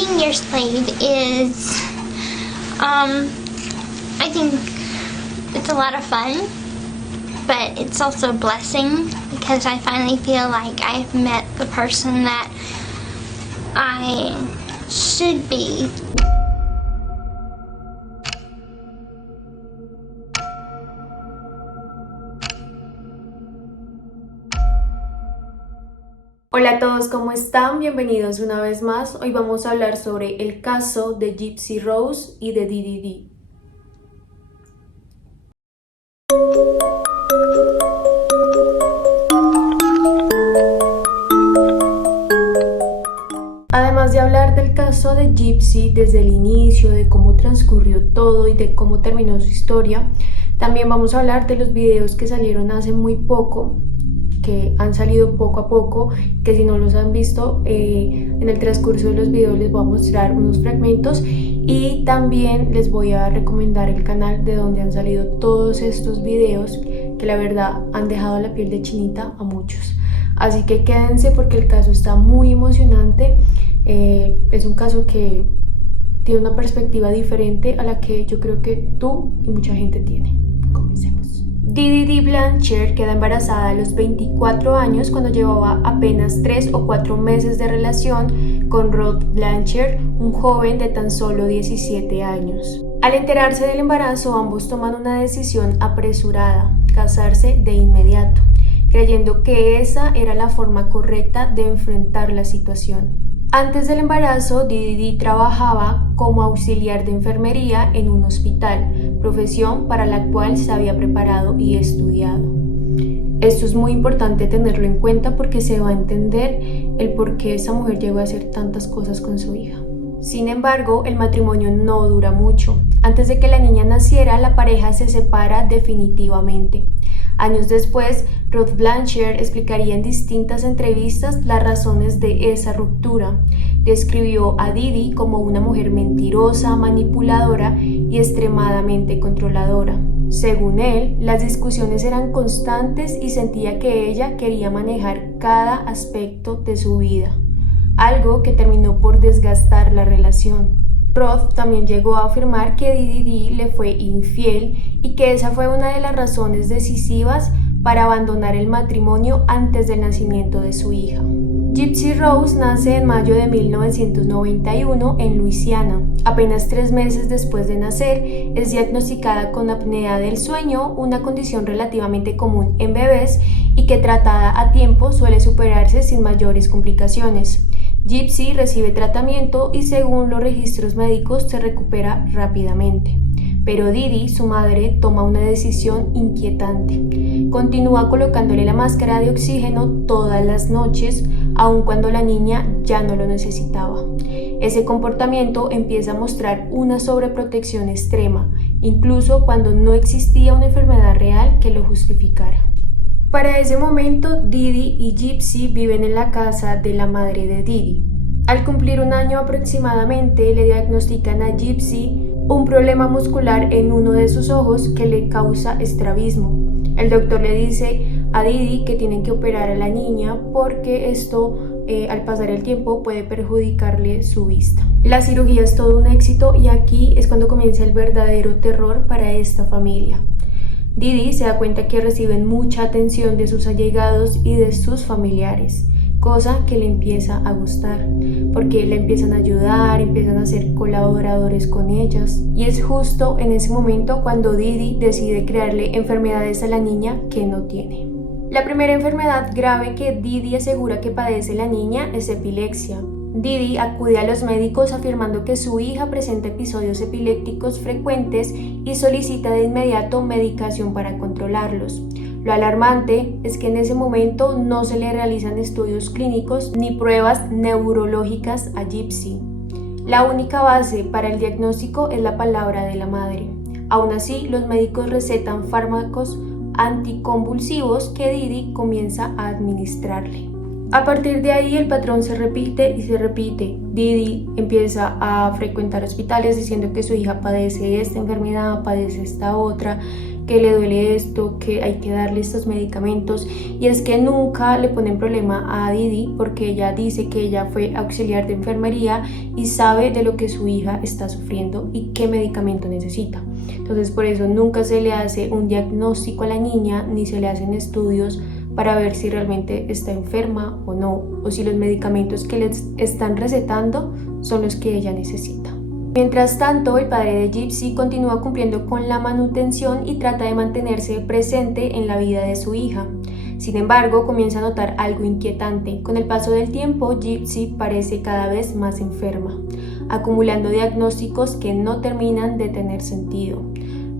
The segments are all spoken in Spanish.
being your slave is, I think it's a lot of fun, but it's also a blessing because I finally feel like I've met the person that I should be. Hola a todos, ¿cómo están? Bienvenidos una vez más. Hoy vamos a hablar sobre el caso de Gypsy Rose y de DDD. Además de hablar del caso de Gypsy desde el inicio, de cómo transcurrió todo y de cómo terminó su historia, también vamos a hablar de los videos que salieron hace muy poco, que han salido poco a poco, que si no los han visto, en el transcurso de los videos les voy a mostrar unos fragmentos y también les voy a recomendar el canal de donde han salido todos estos videos que la verdad han dejado la piel de chinita a muchos. Así que quédense porque el caso está muy emocionante. Es un caso que tiene una perspectiva diferente a la que yo creo que tú y mucha gente tiene. Comencemos. DDD Blanchard queda embarazada a los 24 años cuando llevaba apenas 3 o 4 meses de relación con Rod Blanchard, un joven de tan solo 17 años. Al enterarse del embarazo, ambos toman una decisión apresurada: casarse de inmediato, creyendo que esa era la forma correcta de enfrentar la situación. Antes del embarazo, DDD trabajaba como auxiliar de enfermería en un hospital, profesión para la cual se había preparado y estudiado. Esto es muy importante tenerlo en cuenta porque se va a entender el por qué esa mujer llegó a hacer tantas cosas con su hija. Sin embargo, el matrimonio no dura mucho. Antes de que la niña naciera, la pareja se separa definitivamente. Años después, Rod Blanchard explicaría en distintas entrevistas las razones de esa ruptura. Describió a Didi como una mujer mentirosa, manipuladora y extremadamente controladora. Según él, las discusiones eran constantes y sentía que ella quería manejar cada aspecto de su vida, algo que terminó por desgastar la relación. Rod también llegó a afirmar que DDD le fue infiel y que esa fue una de las razones decisivas para abandonar el matrimonio antes del nacimiento de su hija. Gypsy Rose nace en mayo de 1991 en Luisiana. Apenas 3 meses después de nacer, es diagnosticada con apnea del sueño, una condición relativamente común en bebés y que tratada a tiempo suele superarse sin mayores complicaciones. Gypsy recibe tratamiento y según los registros médicos se recupera rápidamente. Pero Didi, su madre, toma una decisión inquietante. Continúa colocándole la máscara de oxígeno todas las noches, aun cuando la niña ya no lo necesitaba. Ese comportamiento empieza a mostrar una sobreprotección extrema, incluso cuando no existía una enfermedad real que lo justificara. Para ese momento, Didi y Gypsy viven en la casa de la madre de Didi. Al cumplir 1 año aproximadamente, le diagnostican a Gypsy un problema muscular en uno de sus ojos que le causa estrabismo. El doctor le dice a Didi que tienen que operar a la niña porque esto, al pasar el tiempo, puede perjudicarle su vista. La cirugía es todo un éxito y aquí es cuando comienza el verdadero terror para esta familia. Didi se da cuenta que reciben mucha atención de sus allegados y de sus familiares, cosa que le empieza a gustar, porque le empiezan a ayudar, empiezan a ser colaboradores con ellas. Y es justo en ese momento cuando Didi decide crearle enfermedades a la niña que no tiene. La primera enfermedad grave que Didi asegura que padece la niña es epilepsia. Didi acude a los médicos afirmando que su hija presenta episodios epilépticos frecuentes y solicita de inmediato medicación para controlarlos. Lo alarmante es que en ese momento no se le realizan estudios clínicos ni pruebas neurológicas a Gypsy. La única base para el diagnóstico es la palabra de la madre. Aún así, los médicos recetan fármacos anticonvulsivos que Didi comienza a administrarle. A partir de ahí el patrón se repite y se repite. Didi empieza a frecuentar hospitales diciendo que su hija padece esta enfermedad, padece esta otra, que le duele esto, que hay que darle estos medicamentos, y es que nunca le ponen problema a Didi porque ella dice que ella fue auxiliar de enfermería y sabe de lo que su hija está sufriendo y qué medicamento necesita. Entonces por eso nunca se le hace un diagnóstico a la niña ni se le hacen estudios para ver si realmente está enferma o no, o si los medicamentos que les están recetando son los que ella necesita. Mientras tanto, el padre de Gypsy continúa cumpliendo con la manutención y trata de mantenerse presente en la vida de su hija. Sin embargo, comienza a notar algo inquietante. Con el paso del tiempo, Gypsy parece cada vez más enferma, acumulando diagnósticos que no terminan de tener sentido.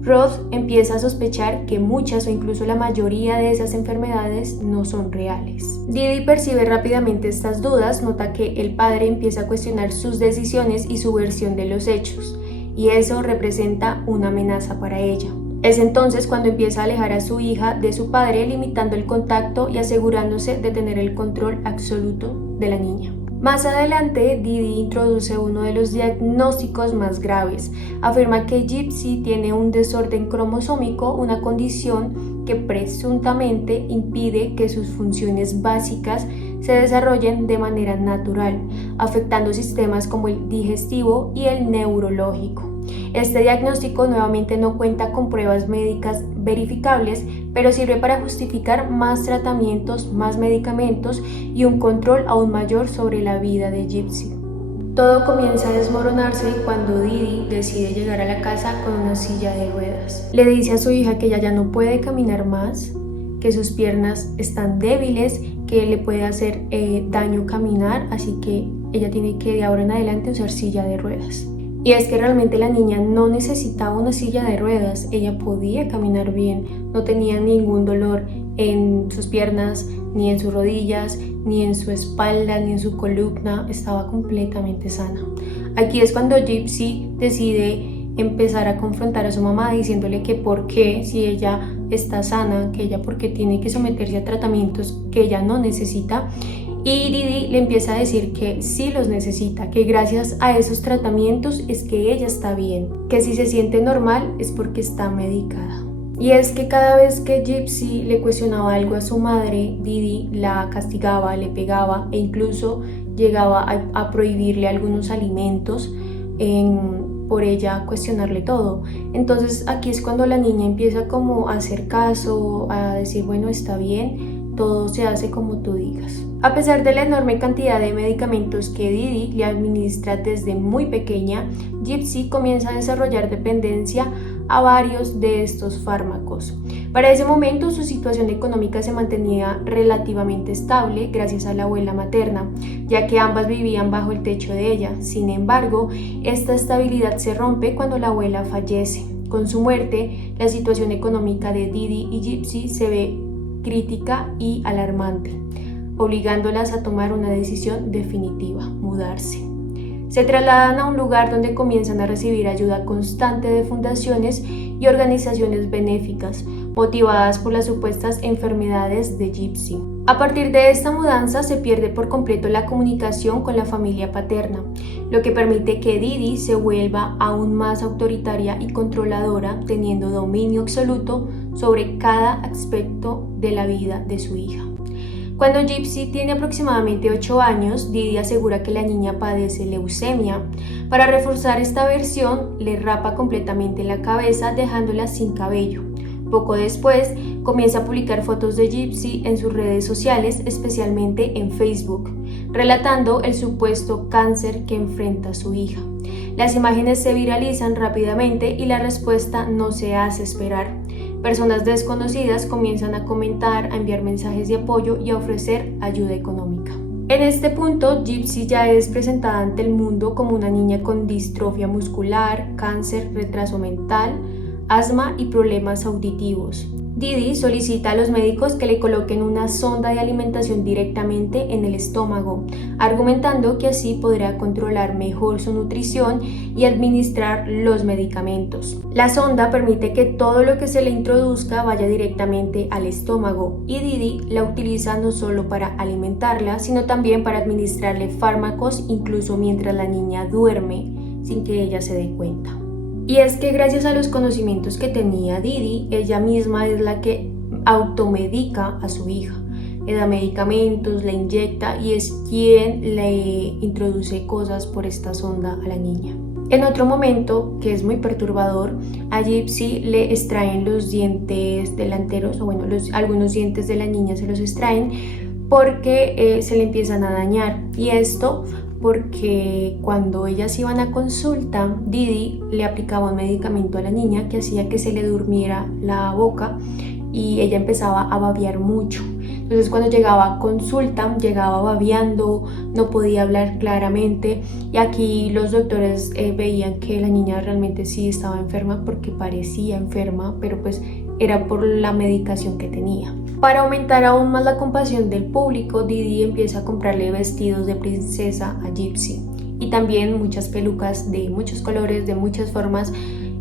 Rod empieza a sospechar que muchas o incluso la mayoría de esas enfermedades no son reales. Didi percibe rápidamente estas dudas, nota que el padre empieza a cuestionar sus decisiones y su versión de los hechos, y eso representa una amenaza para ella. Es entonces cuando empieza a alejar a su hija de su padre, limitando el contacto y asegurándose de tener el control absoluto de la niña. Más adelante, Didi introduce uno de los diagnósticos más graves. Afirma que Gypsy tiene un desorden cromosómico, una condición que presuntamente impide que sus funciones básicas se desarrollen de manera natural, afectando sistemas como el digestivo y el neurológico. Este diagnóstico nuevamente no cuenta con pruebas médicas verificables, pero sirve para justificar más tratamientos, más medicamentos y un control aún mayor sobre la vida de Gypsy. Todo comienza a desmoronarse cuando Didi decide llegar a la casa con una silla de ruedas. Le dice a su hija que ella ya no puede caminar más, que sus piernas están débiles, que le puede hacer daño caminar, así que ella tiene que de ahora en adelante usar silla de ruedas. Y es que realmente la niña no necesitaba una silla de ruedas, ella podía caminar bien, no tenía ningún dolor en sus piernas, ni en sus rodillas, ni en su espalda, ni en su columna, estaba completamente sana. Aquí es cuando Gypsy decide empezar a confrontar a su mamá diciéndole que por qué, si ella está sana, que ella por qué tiene que someterse a tratamientos que ella no necesita. Y Didi le empieza a decir que sí los necesita, que gracias a esos tratamientos es que ella está bien, que si se siente normal es porque está medicada. Y es que cada vez que Gypsy le cuestionaba algo a su madre, Didi la castigaba, le pegaba e incluso llegaba a prohibirle algunos alimentos por ella cuestionarle todo. Entonces aquí es cuando la niña empieza como a hacer caso, a decir bueno, está bien, todo se hace como tú digas. A pesar de la enorme cantidad de medicamentos que Didi le administra desde muy pequeña, Gypsy comienza a desarrollar dependencia a varios de estos fármacos. Para ese momento su situación económica se mantenía relativamente estable gracias a la abuela materna, ya que ambas vivían bajo el techo de ella. Sin embargo, esta estabilidad se rompe cuando la abuela fallece. Con su muerte, la situación económica de Didi y Gypsy se ve crítica y alarmante, obligándolas a tomar una decisión definitiva: mudarse. Se trasladan a un lugar donde comienzan a recibir ayuda constante de fundaciones y organizaciones benéficas, motivadas por las supuestas enfermedades de Gypsy. A partir de esta mudanza se pierde por completo la comunicación con la familia paterna, lo que permite que Didi se vuelva aún más autoritaria y controladora, teniendo dominio absoluto sobre cada aspecto de la vida de su hija. Cuando Gypsy tiene aproximadamente 8 años, Didi asegura que la niña padece leucemia. Para reforzar esta versión, le rapa completamente la cabeza, dejándola sin cabello. Poco después, comienza a publicar fotos de Gypsy en sus redes sociales, especialmente en Facebook, relatando el supuesto cáncer que enfrenta su hija. Las imágenes se viralizan rápidamente y la respuesta no se hace esperar. Personas desconocidas comienzan a comentar, a enviar mensajes de apoyo y a ofrecer ayuda económica. En este punto, Gypsy ya es presentada ante el mundo como una niña con distrofia muscular, cáncer, retraso mental, asma y problemas auditivos. Didi solicita a los médicos que le coloquen una sonda de alimentación directamente en el estómago, argumentando que así podrá controlar mejor su nutrición y administrar los medicamentos. La sonda permite que todo lo que se le introduzca vaya directamente al estómago, y Didi la utiliza no solo para alimentarla, sino también para administrarle fármacos incluso mientras la niña duerme, sin que ella se dé cuenta. Y es que gracias a los conocimientos que tenía Didi, ella misma es la que automedica a su hija. Le da medicamentos, la inyecta y es quien le introduce cosas por esta sonda a la niña. En otro momento, que es muy perturbador, a Gypsy le extraen los dientes delanteros, o bueno, algunos dientes de la niña se los extraen porque se le empiezan a dañar. Y esto porque cuando ellas iban a consulta, Didi le aplicaba un medicamento a la niña que hacía que se le durmiera la boca y ella empezaba a babear mucho. Entonces cuando llegaba a consulta, llegaba babeando, no podía hablar claramente y aquí los doctores veían que la niña realmente sí estaba enferma porque parecía enferma, pero pues era por la medicación que tenía. Para aumentar aún más la compasión del público, Didi empieza a comprarle vestidos de princesa a Gypsy y también muchas pelucas de muchos colores, de muchas formas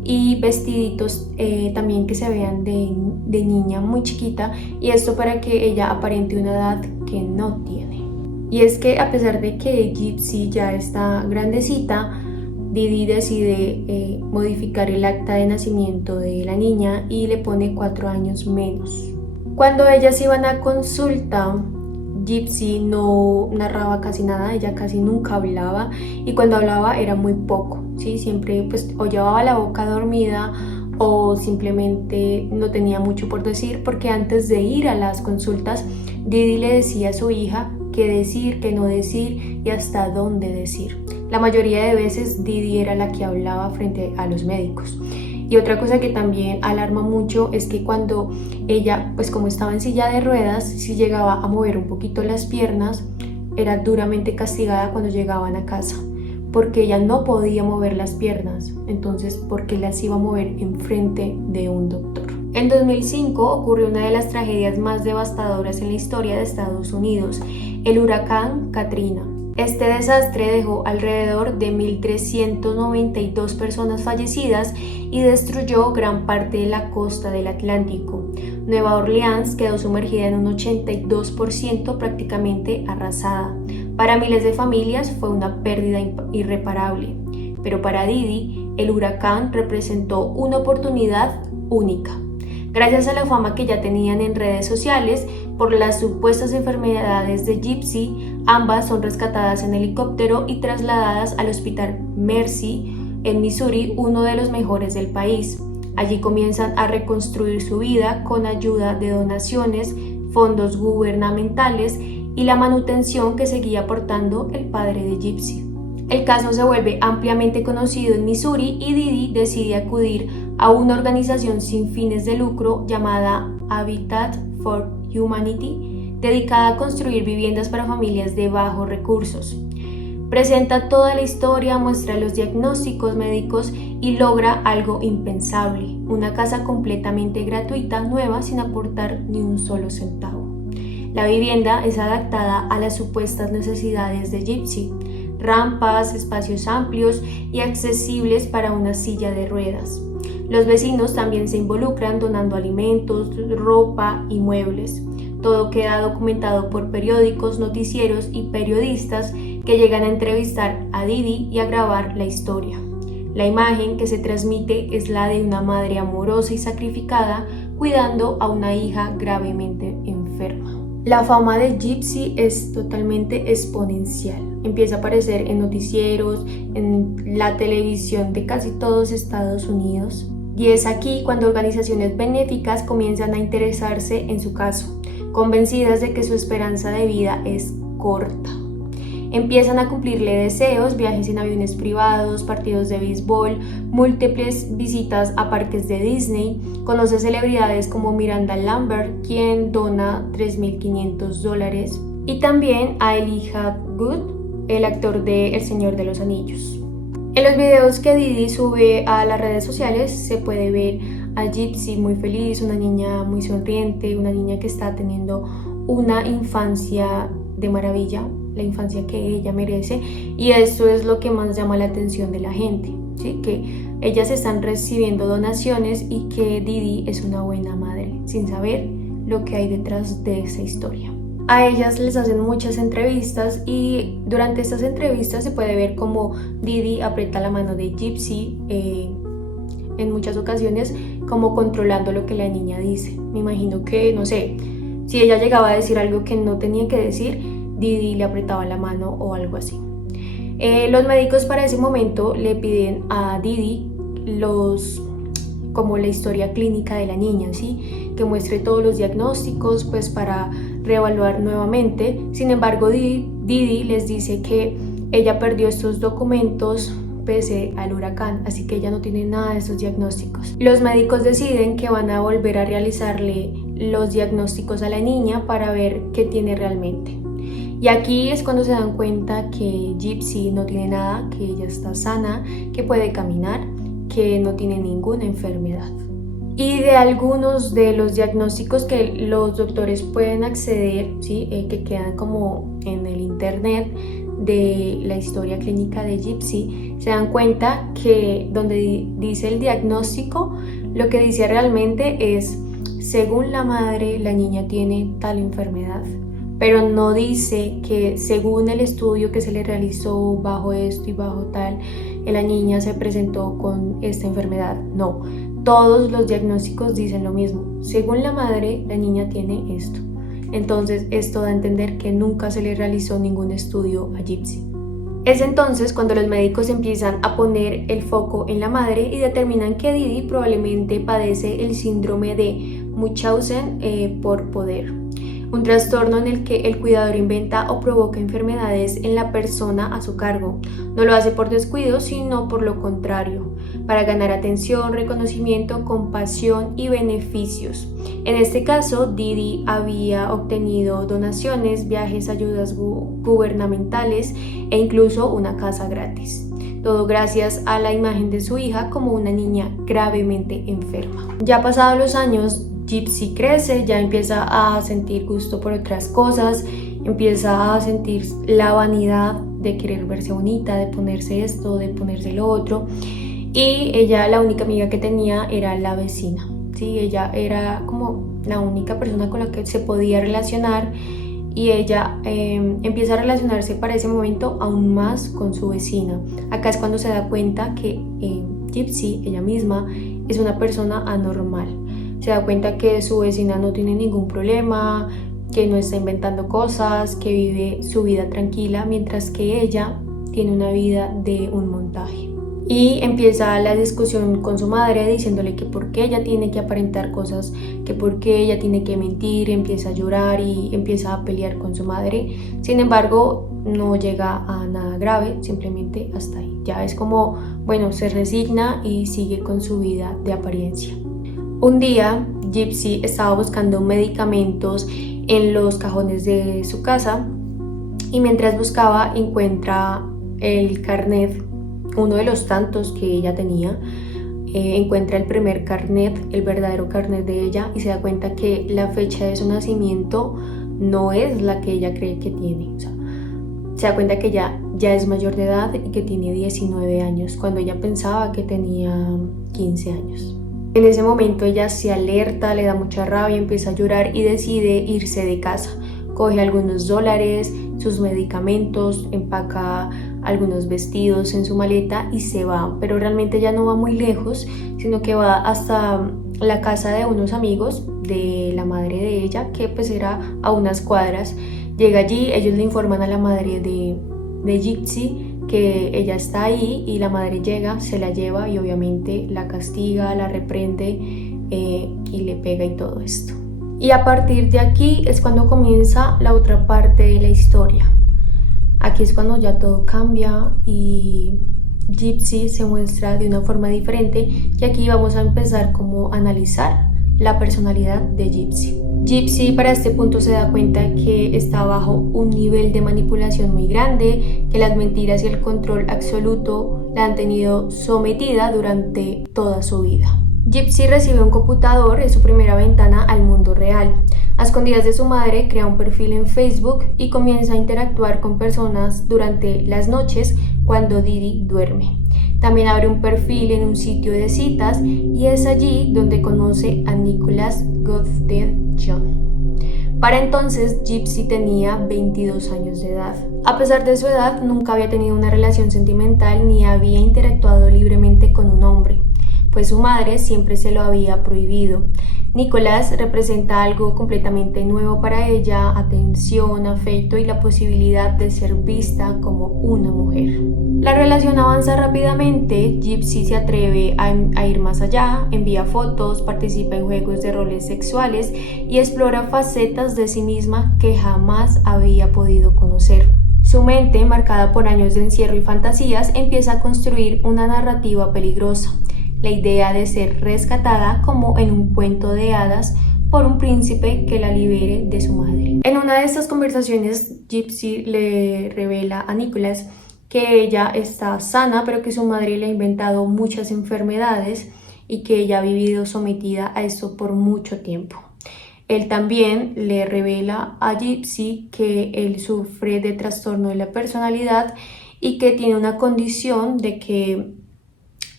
y vestiditos también que se vean de niña muy chiquita, y esto para que ella aparente una edad que no tiene. Y es que a pesar de que Gypsy ya está grandecita, Didi decide modificar el acta de nacimiento de la niña y le pone 4 años menos. Cuando ellas iban a consulta, Gypsy no narraba casi nada, ella casi nunca hablaba y cuando hablaba era muy poco, ¿sí? Siempre pues o llevaba la boca dormida o simplemente no tenía mucho por decir, porque antes de ir a las consultas Didi le decía a su hija qué decir, qué no decir y hasta dónde decir. La mayoría de veces Didi era la que hablaba frente a los médicos. Y otra cosa que también alarma mucho es que cuando ella, pues como estaba en silla de ruedas, si llegaba a mover un poquito las piernas, era duramente castigada cuando llegaban a casa, porque ella no podía mover las piernas, entonces ¿por qué las iba a mover enfrente de un doctor? En 2005 ocurrió una de las tragedias más devastadoras en la historia de Estados Unidos, el huracán Katrina. Este desastre dejó alrededor de 1.392 personas fallecidas y destruyó gran parte de la costa del Atlántico. Nueva Orleans quedó sumergida en un 82%, prácticamente arrasada. Para miles de familias fue una pérdida irreparable, pero para Didi el huracán representó una oportunidad única. Gracias a la fama que ya tenían en redes sociales por las supuestas enfermedades de Gypsy, ambas son rescatadas en helicóptero y trasladadas al Hospital Mercy en Missouri, uno de los mejores del país. Allí comienzan a reconstruir su vida con ayuda de donaciones, fondos gubernamentales y la manutención que seguía aportando el padre de Gypsy. El caso se vuelve ampliamente conocido en Missouri y Didi decide acudir a una organización sin fines de lucro llamada Habitat for Humanity, dedicada a construir viviendas para familias de bajos recursos. Presenta toda la historia, muestra los diagnósticos médicos y logra algo impensable, una casa completamente gratuita, nueva, sin aportar ni un solo centavo. La vivienda es adaptada a las supuestas necesidades de Gypsy: rampas, espacios amplios y accesibles para una silla de ruedas. Los vecinos también se involucran donando alimentos, ropa y muebles. Todo queda documentado por periódicos, noticieros y periodistas que llegan a entrevistar a Didi y a grabar la historia. La imagen que se transmite es la de una madre amorosa y sacrificada cuidando a una hija gravemente enferma. La fama de Gypsy es totalmente exponencial. Empieza a aparecer en noticieros, en la televisión de casi todos Estados Unidos. Y es aquí cuando organizaciones benéficas comienzan a interesarse en su caso, convencidas de que su esperanza de vida es corta. Empiezan a cumplirle deseos, viajes en aviones privados, partidos de béisbol, múltiples visitas a parques de Disney. Conoce celebridades como Miranda Lambert, quien dona $3.500, y también a Elijah Wood, el actor de El Señor de los Anillos. En los videos que Didi sube a las redes sociales se puede ver a Gypsy muy feliz, una niña muy sonriente, una niña que está teniendo una infancia de maravilla, la infancia que ella merece, y esto es lo que más llama la atención de la gente, ¿sí? Que ellas están recibiendo donaciones y que Didi es una buena madre, sin saber lo que hay detrás de esa historia. A ellas les hacen muchas entrevistas y durante estas entrevistas se puede ver cómo Didi aprieta la mano de Gypsy en muchas ocasiones como controlando lo que la niña dice. Me imagino que, no sé, si ella llegaba a decir algo que no tenía que decir, Didi le apretaba la mano o algo así. Los médicos para ese momento le piden a Didi como la historia clínica de la niña, ¿sí? Que muestre todos los diagnósticos pues para reevaluar nuevamente. Sin embargo, Didi les dice que ella perdió estos documentos pese al huracán, así que ella no tiene nada de esos diagnósticos. Los médicos deciden que van a volver a realizarle los diagnósticos a la niña para ver qué tiene realmente. Y aquí es cuando se dan cuenta que Gypsy no tiene nada, que ella está sana, que puede caminar, que no tiene ninguna enfermedad. Y de algunos de los diagnósticos que los doctores pueden acceder, ¿sí? Que quedan como en el internet de la historia clínica de Gypsy, se dan cuenta que donde dice el diagnóstico, lo que dice realmente es, según la madre, la niña tiene tal enfermedad. Pero no dice que según el estudio que se le realizó bajo esto y bajo tal, la niña se presentó con esta enfermedad. No, todos los diagnósticos dicen lo mismo. Según la madre, la niña tiene esto. Entonces esto da a entender que nunca se le realizó ningún estudio a Gypsy. Es entonces cuando los médicos empiezan a poner el foco en la madre y determinan que Didi probablemente padece el síndrome de Munchausen por poder. Un trastorno en el que el cuidador inventa o provoca enfermedades en la persona a su cargo. No lo hace por descuido, sino por lo contrario, para ganar atención, reconocimiento, compasión y beneficios. En este caso, Didi había obtenido donaciones, viajes, ayudas gubernamentales e incluso una casa gratis. Todo gracias a la imagen de su hija como una niña gravemente enferma. Ya pasados los años, Gypsy crece, ya empieza a sentir gusto por otras cosas, empieza a sentir la vanidad de querer verse bonita, de ponerse esto, de ponerse lo otro. Y ella, la única amiga que tenía era la vecina, ¿sí? Ella era como la única persona con la que se podía relacionar y ella empieza a relacionarse para ese momento aún más con su vecina. Acá es cuando se da cuenta que Gypsy, ella misma, es una persona anormal. Se da cuenta que su vecina no tiene ningún problema, que no está inventando cosas, que vive su vida tranquila, mientras que ella tiene una vida de un montaje. Y empieza la discusión con su madre diciéndole que por qué ella tiene que aparentar cosas, que por qué ella tiene que mentir, empieza a llorar y empieza a pelear con su madre. Sin embargo, no llega a nada grave, simplemente hasta ahí. Ya es como, bueno, se resigna y sigue con su vida de apariencia. Un día, Gypsy estaba buscando medicamentos en los cajones de su casa y mientras buscaba encuentra el carnet, uno de los tantos que ella tenía, encuentra el primer carnet, el verdadero carnet de ella y se da cuenta que la fecha de su nacimiento no es la que ella cree que tiene. O sea, se da cuenta que ya es mayor de edad y que tiene 19 años, cuando ella pensaba que tenía 15 años. En ese momento ella se alerta, le da mucha rabia, empieza a llorar y decide irse de casa. Coge algunos dólares, sus medicamentos, empaca algunos vestidos en su maleta y se va. Pero realmente ella no va muy lejos, sino que va hasta la casa de unos amigos de la madre de ella, que pues era a unas cuadras. Llega allí, ellos le informan a la madre de Gypsy que ella está ahí y la madre llega, se la lleva y obviamente la castiga, la reprende y le pega y todo esto. Y a partir de aquí es cuando comienza la otra parte de la historia. Aquí es cuando ya todo cambia y Gypsy se muestra de una forma diferente y aquí vamos a empezar como a analizar la personalidad de Gypsy. Gypsy para este punto se da cuenta que está bajo un nivel de manipulación muy grande, que las mentiras y el control absoluto la han tenido sometida durante toda su vida. Gypsy recibe un computador, es su primera ventana al mundo real. A escondidas de su madre crea un perfil en Facebook y comienza a interactuar con personas durante las noches cuando Didi duerme. También abre un perfil en un sitio de citas y es allí donde conoce a Nicholas Goddard John. Para entonces Gypsy tenía 22 años de edad. A pesar de su edad, nunca había tenido una relación sentimental ni había interactuado libremente con un hombre. pues su madre siempre se lo había prohibido. Nicolás representa algo completamente nuevo para ella: atención, afecto y la posibilidad de ser vista como una mujer. La relación avanza rápidamente. Gypsy se atreve a ir más allá, envía fotos, participa en juegos de roles sexuales y explora facetas de sí misma que jamás había podido conocer. Su mente, marcada por años de encierro y fantasías, empieza a construir una narrativa peligrosa: la idea de ser rescatada como en un cuento de hadas por un príncipe que la libere de su madre. En una de estas conversaciones, Gypsy le revela a Nicolás que ella está sana, pero que su madre le ha inventado muchas enfermedades y que ella ha vivido sometida a esto por mucho tiempo. Él también le revela a Gypsy que él sufre de trastorno de la personalidad y que tiene una condición de que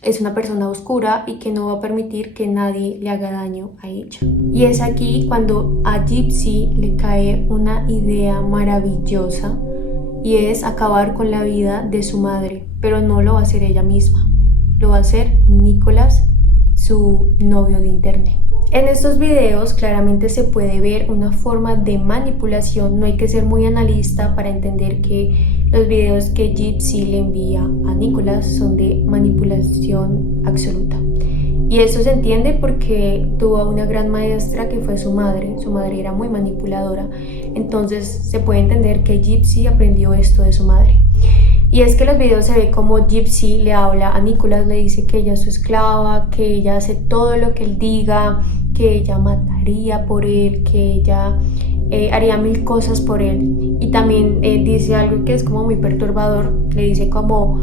es una persona oscura y que no va a permitir que nadie le haga daño a ella. Y es aquí cuando a Gypsy le cae una idea maravillosa, y es acabar con la vida de su madre, pero no lo va a hacer ella misma, lo va a hacer Nicolás, su novio de internet. En estos videos claramente se puede ver una forma de manipulación. No hay que ser muy analista para entender que los videos que Gypsy le envía a Nicolás son de manipulación absoluta. Y eso se entiende porque tuvo una gran maestra que fue su madre. Su madre era muy manipuladora. Entonces se puede entender que Gypsy aprendió esto de su madre. Y es que en los videos se ve como Gypsy le habla a Nicolás, le dice que ella es su esclava, que ella hace todo lo que él diga, que ella mataría por él, que ella haría mil cosas por él. Y también dice algo que es como muy perturbador. Le dice como...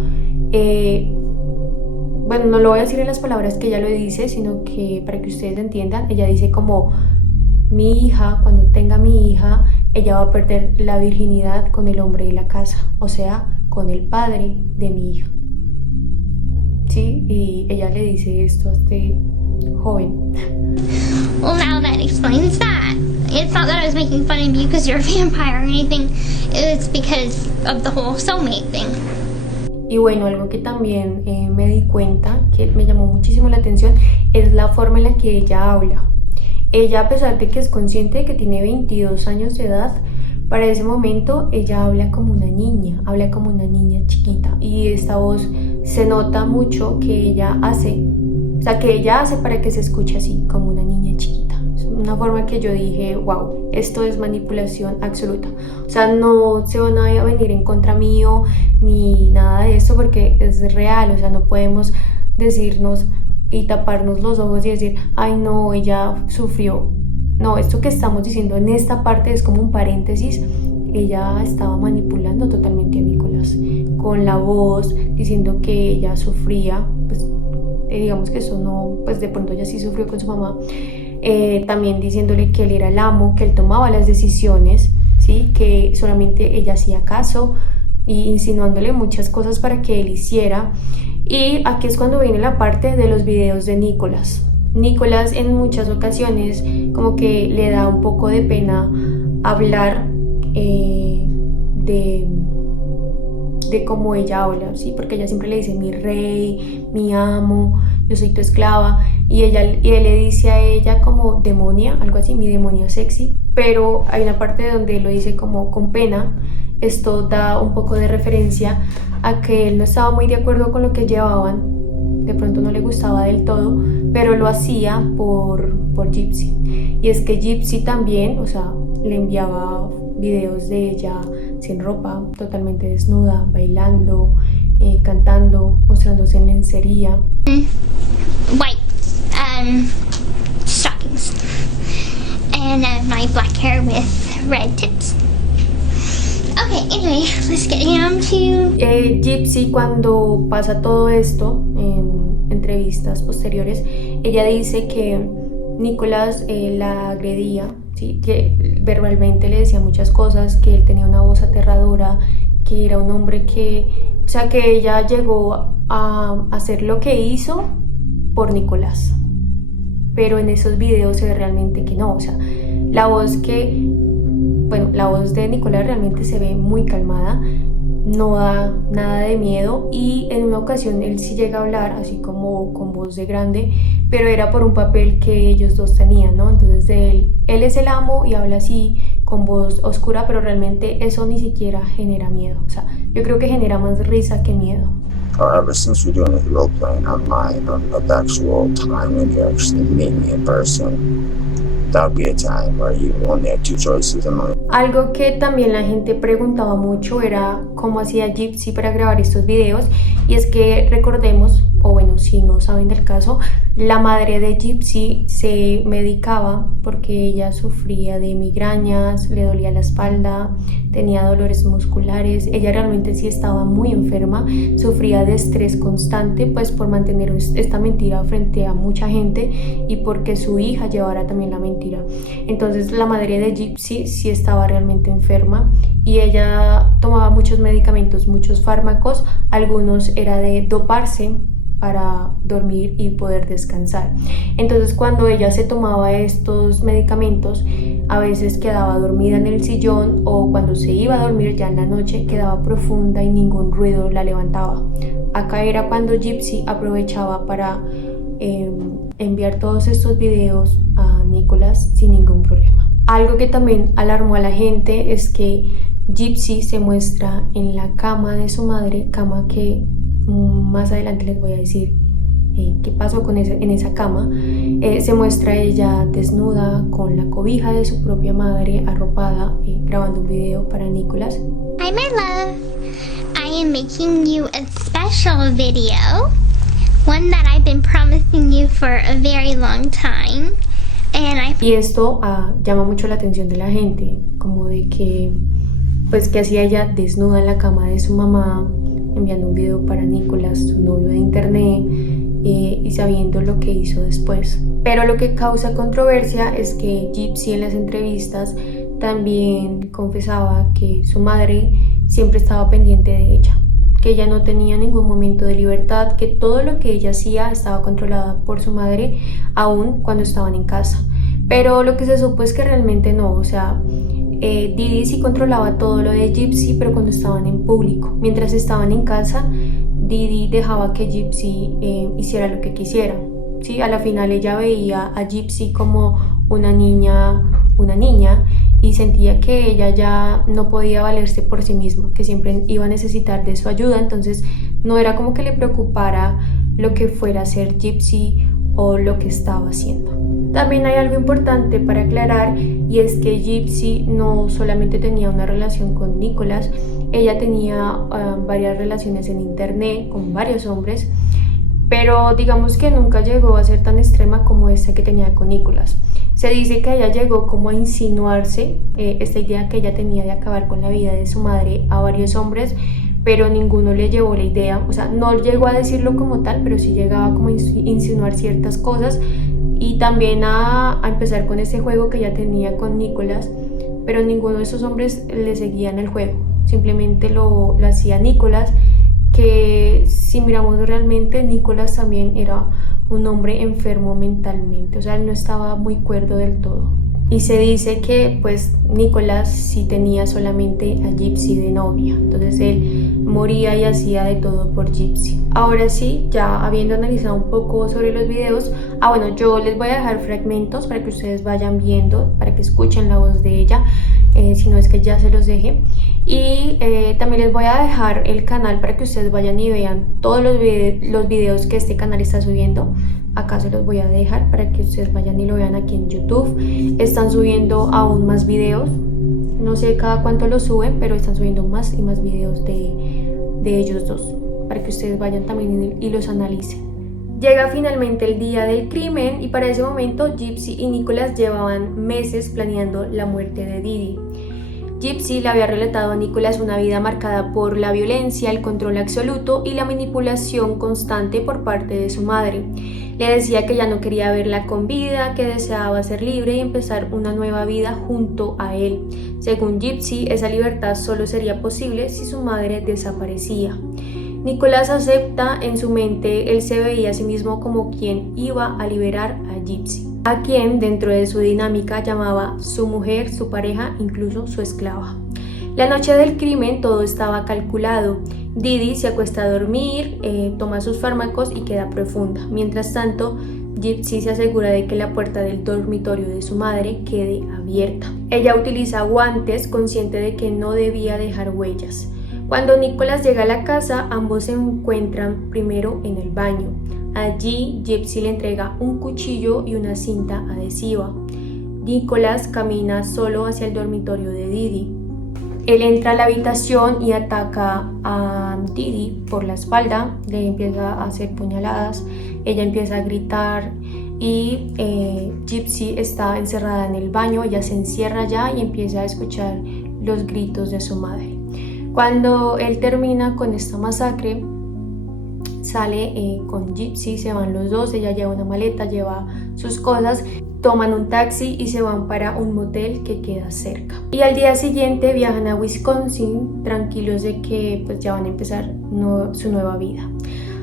bueno, no lo voy a decir en las palabras que ella lo dice, sino que para que ustedes lo entiendan, ella dice como: mi hija, cuando tenga mi hija, ella va a perder la virginidad con el hombre de la casa, o sea, con el padre de mi hija. ¿Sí? Y ella le dice esto a este joven. Well, now that explains that. It's not that I was making fun of you because you're a vampire or anything. It's because of the whole soulmate thing. Y bueno, algo que también me di cuenta, que me llamó muchísimo la atención, es la forma en la que ella habla. Ella, a pesar de que es consciente de que tiene 22 años de edad, para ese momento ella habla como una niña chiquita. Y esta voz se nota mucho que ella hace, para que se escuche así, como una niña chiquita. Es una forma que yo dije, wow, esto es manipulación absoluta. O sea, no se van a venir en contra mío ni nada de esto porque es real. O sea, no podemos decirnos y taparnos los ojos y decir, ay no, ella sufrió. No, esto que estamos diciendo en esta parte es como un paréntesis. Ella estaba manipulando totalmente a Nicolás con la voz, diciendo que ella sufría, pues digamos que eso no, pues de pronto ella sí sufrió con su mamá. También diciéndole que él era el amo, que él tomaba las decisiones, ¿sí? Que solamente ella hacía caso, y insinuándole muchas cosas para que él hiciera. Y aquí es cuando viene la parte de los videos de Nicolás. Nicolás en muchas ocasiones como que le da un poco de pena hablar de cómo ella habla, ¿sí? Porque ella siempre le dice mi rey, mi amo, yo soy tu esclava, y él le dice a ella como demonia, algo así, mi demonia sexy, pero hay una parte donde lo dice como con pena. Esto da un poco de referencia a que él no estaba muy de acuerdo con lo que llevaban, de pronto no le gustaba del todo, pero lo hacía por Gypsy. Y es que Gypsy también, o sea, le enviaba videos de ella sin ropa, totalmente desnuda, bailando, cantando, mostrándose en lencería. White stockings. And my black hair with red tips. Okay, anyway, let's get down to... Gypsy, cuando pasa todo esto, en entrevistas posteriores, ella dice que Nicolás la agredía, ¿sí? Que verbalmente le decía muchas cosas, que él tenía una voz aterradora, que era un hombre que... O sea, que ella llegó a hacer lo que hizo por Nicolás. Pero en esos videos se ve realmente que no, o sea, la voz de Nicolás realmente se ve muy calmada. no da nada de miedo, y en una ocasión él sí llega a hablar así como con voz de grande, pero era por un papel que ellos dos tenían, ¿no? Entonces él es el amo y habla así con voz oscura, pero realmente eso ni siquiera genera miedo. O sea, yo creo que genera más risa que miedo. However, since we're doing this role playing online of the actual time when you actually meet me in person, that would be a time where you only have two choices among. Algo que también la gente preguntaba mucho era cómo hacía Gypsy para grabar estos videos, y es que recordemos, o bueno, si no saben del caso, la madre de Gypsy se medicaba porque ella sufría de migrañas, le dolía la espalda, tenía dolores musculares, ella realmente sí estaba muy enferma, sufría de estrés constante, pues por mantener esta mentira frente a mucha gente y porque su hija llevara también la mentira. Entonces la madre de Gypsy sí estaba realmente enferma y ella tomaba muchos medicamentos, muchos fármacos, algunos era de doparse para dormir y poder descansar. Entonces cuando ella se tomaba estos medicamentos, a veces quedaba dormida en el sillón, o cuando se iba a dormir ya en la noche quedaba profunda y ningún ruido la levantaba. Acá era cuando Gypsy aprovechaba para enviar todos estos videos a Nicholas sin ningún problema. Algo que también alarmó a la gente es que Gypsy se muestra en la cama de su madre, cama que más adelante les voy a decir qué pasó en esa cama. Se muestra ella desnuda con la cobija de su propia madre, arropada, grabando un video para Nicholas. Hi, my love. I am making you a special video, one that I've been promising you for a very long time. Y esto llama mucho la atención de la gente, como de que, pues, que hacía ella desnuda en la cama de su mamá, enviando un video para Nicholas, su novio de internet, y sabiendo lo que hizo después. Pero lo que causa controversia es que Gypsy en las entrevistas también confesaba que su madre siempre estaba pendiente de ella, que ella no tenía ningún momento de libertad, que todo lo que ella hacía estaba controlada por su madre, aún cuando estaban en casa. Pero lo que se supo es que realmente no, o sea, Didi sí controlaba todo lo de Gypsy, pero cuando estaban en público. Mientras estaban en casa, Didi dejaba que Gypsy hiciera lo que quisiera, ¿sí? A la final ella veía a Gypsy como una niña, y sentía que ella ya no podía valerse por sí misma, que siempre iba a necesitar de su ayuda. Entonces no era como que le preocupara lo que fuera a hacer Gypsy o lo que estaba haciendo. También hay algo importante para aclarar, y es que Gypsy no solamente tenía una relación con Nicholas, ella tenía varias relaciones en internet con varios hombres, pero digamos que nunca llegó a ser tan extrema como esta que tenía con Nicholas. Se dice que ella llegó como a insinuarse esta idea que ella tenía de acabar con la vida de su madre a varios hombres, pero ninguno le llevó la idea, o sea, no llegó a decirlo como tal, pero sí llegaba como a insinuar ciertas cosas, y también a empezar con ese juego que ella tenía con Nicholas, pero ninguno de esos hombres le seguían el juego, simplemente lo hacía Nicholas, que si miramos realmente, Nicholas también era un hombre enfermo mentalmente, o sea, él no estaba muy cuerdo del todo. Y se dice que pues Nicholas sí tenía solamente a Gypsy de novia, entonces él moría y hacía de todo por Gypsy. Ahora sí, ya habiendo analizado un poco sobre los videos, bueno, yo les voy a dejar fragmentos para que ustedes vayan viendo, para que escuchen la voz de ella, si no es que ya se los deje. Y también les voy a dejar el canal para que ustedes vayan y vean todos los videos que este canal está subiendo. Acá se los voy a dejar para que ustedes vayan y lo vean aquí en YouTube. Están subiendo aún más videos, no sé cada cuánto lo suben, pero están subiendo más y más videos de ellos dos, para que ustedes vayan también y los analicen. Llega finalmente el día del crimen, y para ese momento Gypsy y Nicholas llevaban meses planeando la muerte de Didi. Gypsy le había relatado a Nicholas una vida marcada por la violencia, el control absoluto y la manipulación constante por parte de su madre. Le decía que ya no quería verla con vida, que deseaba ser libre y empezar una nueva vida junto a él. Según Gypsy, esa libertad solo sería posible si su madre desaparecía. Nicholas acepta. En su mente él se veía a sí mismo como quien iba a liberar a Gypsy, a quien dentro de su dinámica llamaba su mujer, su pareja, incluso su esclava. La noche del crimen todo estaba calculado. Didi se acuesta a dormir, toma sus fármacos y queda profunda. Mientras tanto, Gypsy se asegura de que la puerta del dormitorio de su madre quede abierta. Ella utiliza guantes, consciente de que no debía dejar huellas. Cuando Nicholas llega a la casa, ambos se encuentran primero en el baño. Allí, Gypsy le entrega un cuchillo y una cinta adhesiva. Nicholas camina solo hacia el dormitorio de Didi. Él entra a la habitación y ataca a Didi por la espalda, le empieza a hacer puñaladas, ella empieza a gritar y Gypsy está encerrada en el baño, ella se encierra ya y empieza a escuchar los gritos de su madre. Cuando él termina con esta masacre, sale con Gypsy, se van los dos, ella lleva una maleta, lleva sus cosas, toman un taxi y se van para un motel que queda cerca. Y al día siguiente viajan a Wisconsin, tranquilos de que pues ya van a empezar su nueva vida.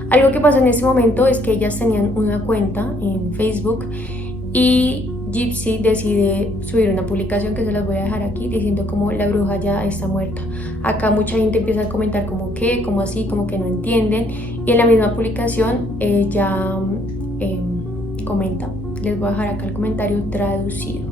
Algo que pasa en ese momento es que ellas tenían una cuenta en Facebook y Gypsy decide subir una publicación que se las voy a dejar aquí diciendo como la bruja ya está muerta. Acá mucha gente empieza a comentar como que, como así, como que no entienden, y en la misma publicación ella comenta. Les voy a dejar acá el comentario traducido.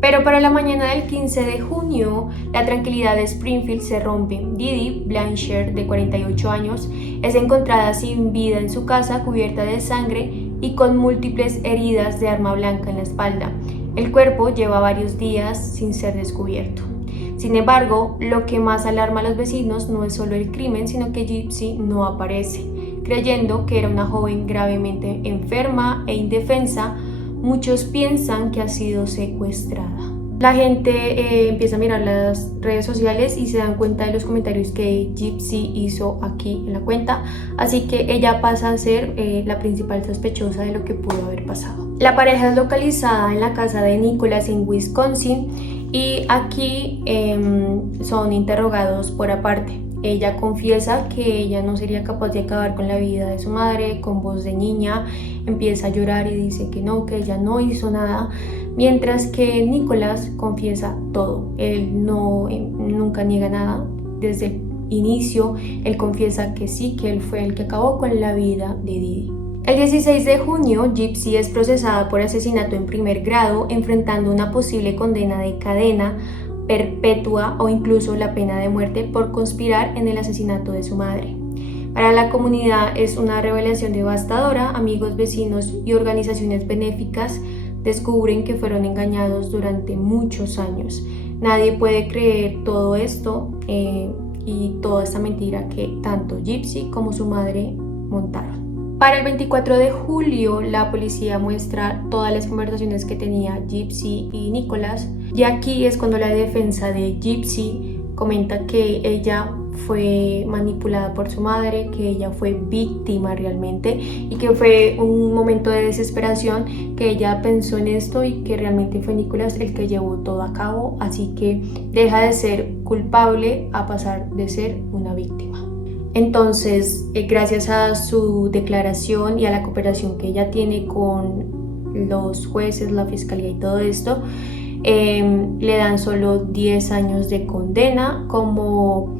Pero para la mañana del 15 de junio, la tranquilidad de Springfield se rompe. Didi Blanchard, de 48 años, es encontrada sin vida en su casa, cubierta de sangre y con múltiples heridas de arma blanca en la espalda. El cuerpo lleva varios días sin ser descubierto. Sin embargo, lo que más alarma a los vecinos no es solo el crimen, sino que Gypsy no aparece. Creyendo que era una joven gravemente enferma e indefensa, muchos piensan que ha sido secuestrada. La gente empieza a mirar las redes sociales y se dan cuenta de los comentarios que Gypsy hizo aquí en la cuenta, así que ella pasa a ser la principal sospechosa de lo que pudo haber pasado. La pareja es localizada en la casa de Nicholas en Wisconsin y aquí son interrogados por aparte. Ella confiesa que ella no sería capaz de acabar con la vida de su madre, con voz de niña, empieza a llorar y dice que no, que ella no hizo nada, mientras que Nicholas confiesa todo. Él nunca niega nada, desde el inicio él confiesa que sí, que él fue el que acabó con la vida de Didi. El 16 de junio, Gypsy es procesada por asesinato en primer grado, enfrentando una posible condena de cadena perpetua o incluso la pena de muerte por conspirar en el asesinato de su madre. Para la comunidad es una revelación devastadora. Amigos, vecinos y organizaciones benéficas descubren que fueron engañados durante muchos años. Nadie puede creer todo esto y toda esta mentira que tanto Gypsy como su madre montaron. Para el 24 de julio, la policía muestra todas las conversaciones que tenía Gypsy y Nicholas, y aquí es cuando la defensa de Gypsy comenta que ella fue manipulada por su madre, que ella fue víctima realmente y que fue un momento de desesperación, que ella pensó en esto y que realmente fue Nicholas el que llevó todo a cabo, así que deja de ser culpable a pasar de ser una víctima. Entonces, gracias a su declaración y a la cooperación que ella tiene con los jueces, la fiscalía y todo esto, le dan solo 10 años de condena como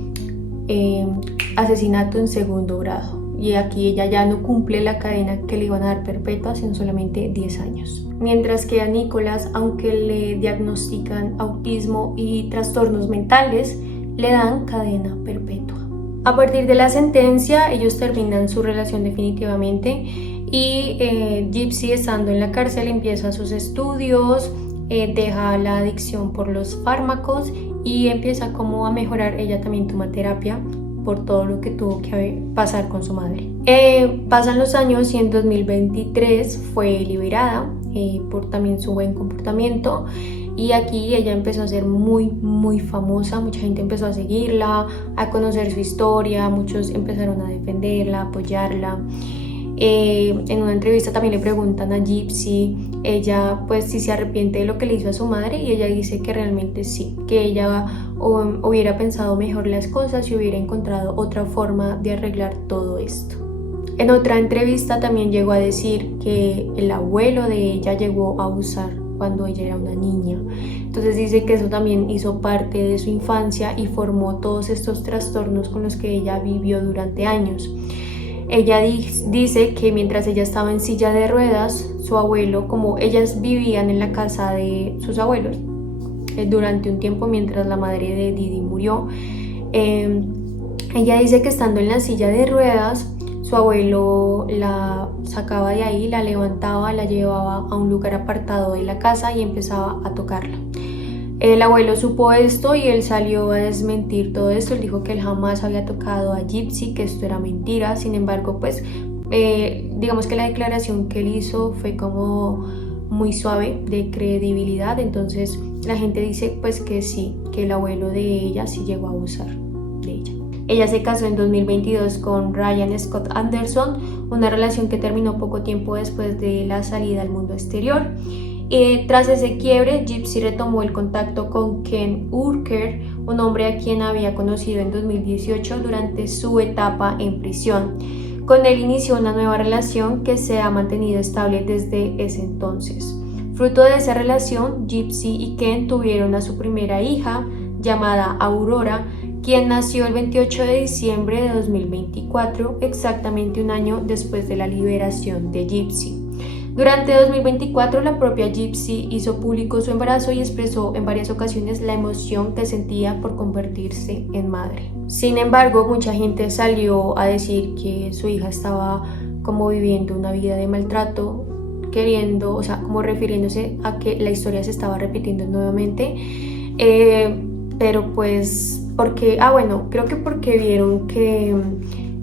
asesinato en segundo grado. Y aquí ella ya no cumple la cadena que le iban a dar perpetua, sino solamente 10 años. Mientras que a Nicholas, aunque le diagnostican autismo y trastornos mentales, le dan cadena perpetua. A partir de la sentencia, ellos terminan su relación definitivamente y Gypsy, estando en la cárcel, empieza sus estudios, deja la adicción por los fármacos y empieza como a mejorar. Ella también toma terapia por todo lo que tuvo que pasar con su madre. Pasan los años y en 2023 fue liberada por también su buen comportamiento. Y aquí ella empezó a ser muy famosa, mucha gente empezó a seguirla, a conocer su historia, muchos empezaron a defenderla, a apoyarla. En una entrevista también le preguntan a Gypsy, ella pues si se arrepiente de lo que le hizo a su madre, y ella dice que realmente sí, que ella hubiera pensado mejor las cosas y hubiera encontrado otra forma de arreglar todo esto. En otra entrevista también llegó a decir que el abuelo de ella llegó a abusar cuando ella era una niña. Entonces dice que eso también hizo parte de su infancia y formó todos estos trastornos con los que ella vivió durante años. Ella dice que mientras ella estaba en silla de ruedas, su abuelo, como ellas vivían en la casa de sus abuelos durante un tiempo mientras la madre de Didi murió, ella dice que estando en la silla de ruedas, su abuelo la sacaba de ahí, la levantaba, la llevaba a un lugar apartado de la casa y empezaba a tocarla. El abuelo supo esto y él salió a desmentir todo esto. Él dijo que él jamás había tocado a Gypsy, que esto era mentira. Sin embargo, pues digamos que la declaración que él hizo fue como muy suave, de credibilidad. Entonces la gente dice pues que sí, que el abuelo de ella sí llegó a abusar de ella. Ella se casó en 2022 con Ryan Scott Anderson, una relación que terminó poco tiempo después de la salida al mundo exterior. Tras ese quiebre, Gypsy retomó el contacto con Ken Urker, un hombre a quien había conocido en 2018 durante su etapa en prisión. Con él inició una nueva relación que se ha mantenido estable desde ese entonces. Fruto de esa relación, Gypsy y Ken tuvieron a su primera hija, llamada Aurora, quien nació el 28 de diciembre de 2024, exactamente un año después de la liberación de Gypsy. Durante 2024, la propia Gypsy hizo público su embarazo y expresó en varias ocasiones la emoción que sentía por convertirse en madre. Sin embargo, mucha gente salió a decir que su hija estaba como viviendo una vida de maltrato, como refiriéndose a que la historia se estaba repitiendo nuevamente, pero pues creo que porque vieron que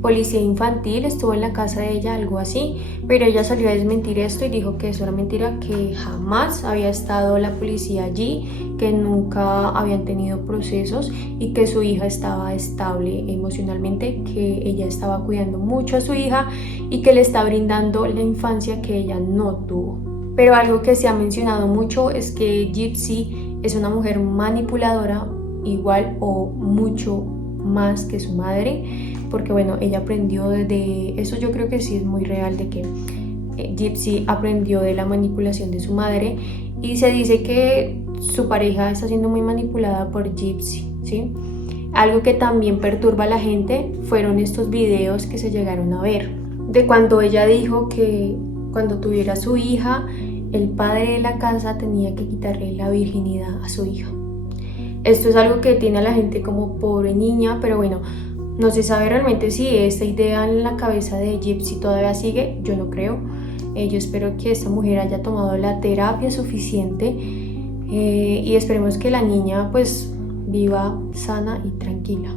policía infantil estuvo en la casa de ella, algo así, pero ella salió a desmentir esto y dijo que eso era mentira, que jamás había estado la policía allí, que nunca habían tenido procesos y que su hija estaba estable emocionalmente, que ella estaba cuidando mucho a su hija y que le está brindando la infancia que ella no tuvo. Pero algo que se ha mencionado mucho es que Gypsy es una mujer manipuladora, igual o mucho más que su madre, porque bueno, ella aprendió de eso. Yo creo que sí es muy real, de que Gypsy aprendió de la manipulación de su madre, y se dice que su pareja está siendo muy manipulada por Gypsy, ¿sí? Algo que también perturba a la gente fueron estos videos que se llegaron a ver, de cuando ella dijo que cuando tuviera su hija, el padre de la casa tenía que quitarle la virginidad a su hija. Esto es algo que tiene a la gente como pobre niña, pero bueno, no se sabe realmente si esta idea en la cabeza de Gypsy todavía sigue. Yo no creo. Yo espero que esta mujer haya tomado la terapia suficiente y esperemos que la niña pues viva sana y tranquila.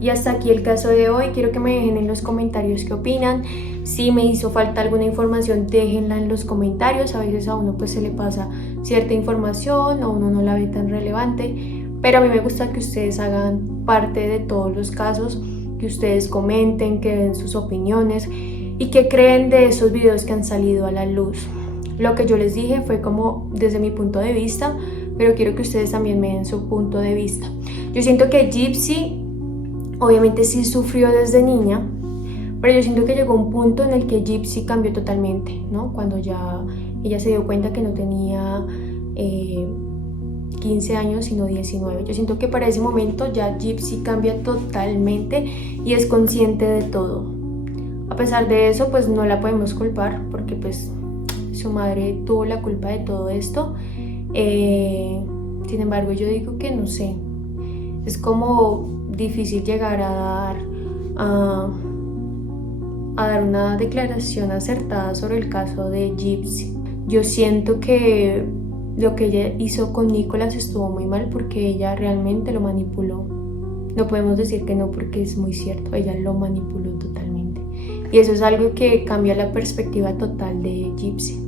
Y hasta aquí el caso de hoy. Quiero que me dejen en los comentarios qué opinan. Si me hizo falta alguna información, déjenla en los comentarios. A veces a uno pues se le pasa cierta información o uno no la ve tan relevante, pero a mí me gusta que ustedes hagan parte de todos los casos, que ustedes comenten, que den sus opiniones y que creen de esos videos que han salido a la luz. Lo que yo les dije fue como desde mi punto de vista, pero quiero que ustedes también me den su punto de vista. Yo siento que Gypsy obviamente sí sufrió desde niña, pero yo siento que llegó un punto en el que Gypsy cambió totalmente, ¿no? Cuando ya ella se dio cuenta que no tenía 15 años sino 19. Yo siento que para ese momento ya Gypsy cambia totalmente y es consciente de todo. A pesar de eso, pues no la podemos culpar, porque pues su madre tuvo la culpa de todo esto. Sin embargo, yo digo que no sé, es como difícil llegar a dar una declaración acertada sobre el caso de Gypsy. Yo siento que lo que ella hizo con Nicholas estuvo muy mal, porque ella realmente lo manipuló. No podemos decir que no, porque es muy cierto, ella lo manipuló totalmente. Y eso es algo que cambia la perspectiva total de Gypsy.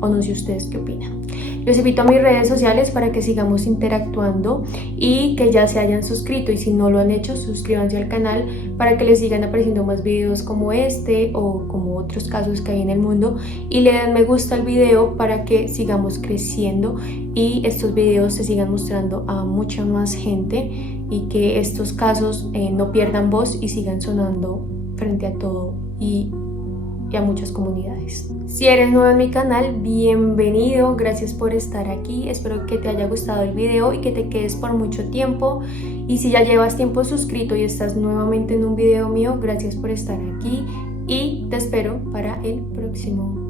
O no sé ustedes qué opinan. Los invito a mis redes sociales para que sigamos interactuando y que ya se hayan suscrito, y si no lo han hecho, suscríbanse al canal para que les sigan apareciendo más videos como este o como otros casos que hay en el mundo, y le den me gusta al video para que sigamos creciendo y estos videos se sigan mostrando a mucha más gente y que estos casos no pierdan voz y sigan sonando frente a todo y y a muchas comunidades. Si eres nuevo en mi canal, bienvenido, gracias por estar aquí, espero que te haya gustado el video y que te quedes por mucho tiempo. Y si ya llevas tiempo suscrito y estás nuevamente en un video mío, gracias por estar aquí y te espero para el próximo.